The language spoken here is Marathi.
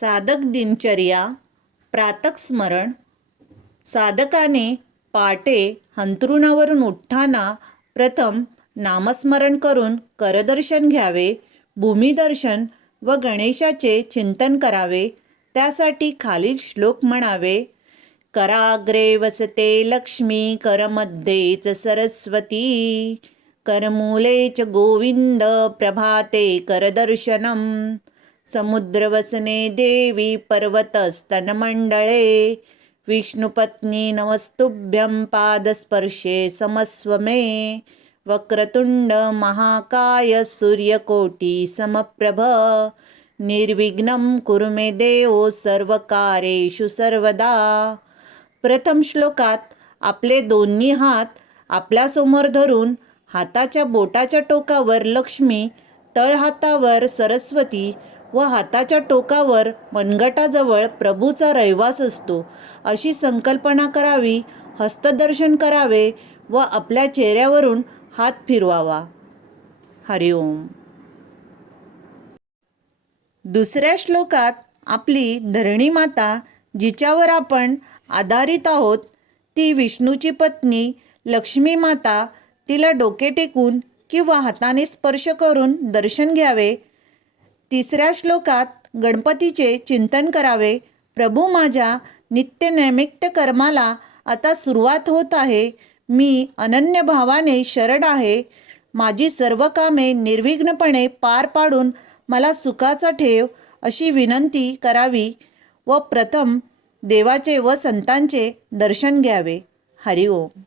साधक दिनचर्या प्रातःस्मरण. साधकाने पहाटे अंथरुणावरून उठताना प्रथम नामस्मरण करून करदर्शन घ्यावे, भूमिदर्शन व गणेशाचे चिंतन करावे. त्यासाठी खालील श्लोक म्हणावे. कराग्रे वसते लक्ष्मी, करमध्येच सरस्वती, करमूले च गोविंद, प्रभाते करदर्शनम. समुद्रवसने देवी, पर्वतस्तनमंडळे, विष्णुपत्नी नमस्तुभ्यं, पादस्पर्शे समस्व मे. वक्रतुंड महाकाय, सूर्यकोटी समप्रभ, निर्विघ्नं कुरु मे देव, सर्वकार्येषु सर्वदा. प्रथम श्लोकात आपले दोन्ही हात आपल्यासमोर धरून हाताच्या बोटाच्या टोकावर लक्ष्मी, तळहातावर सरस्वती व हाताच्या टोकावर मनगटाजवळ प्रभूचा रहिवास असतो अशी संकल्पना करावी. हस्तदर्शन करावे व आपल्या चेहऱ्यावरून हात फिरवावा. हरिओम. दुसऱ्या श्लोकात आपली धरणी माता, जिच्यावर आपण आधारित आहोत, ती विष्णूची पत्नी लक्ष्मी माता, तिला डोके टेकून किंवा हाताने स्पर्श करून दर्शन घ्यावे. तिसऱ्या श्लोकात गणपतीचे चिंतन करावे. प्रभू, माझ्या नित्यनैमित्य कर्माला आता सुरुवात होत आहे. मी अनन्य भावाने शरण आहे. माझी सर्व कामे निर्विघ्नपणे पार पाडून मला सुखाचा ठेव, अशी विनंती करावी व प्रथम देवाचे व संतांचे दर्शन घ्यावे. हरिओम.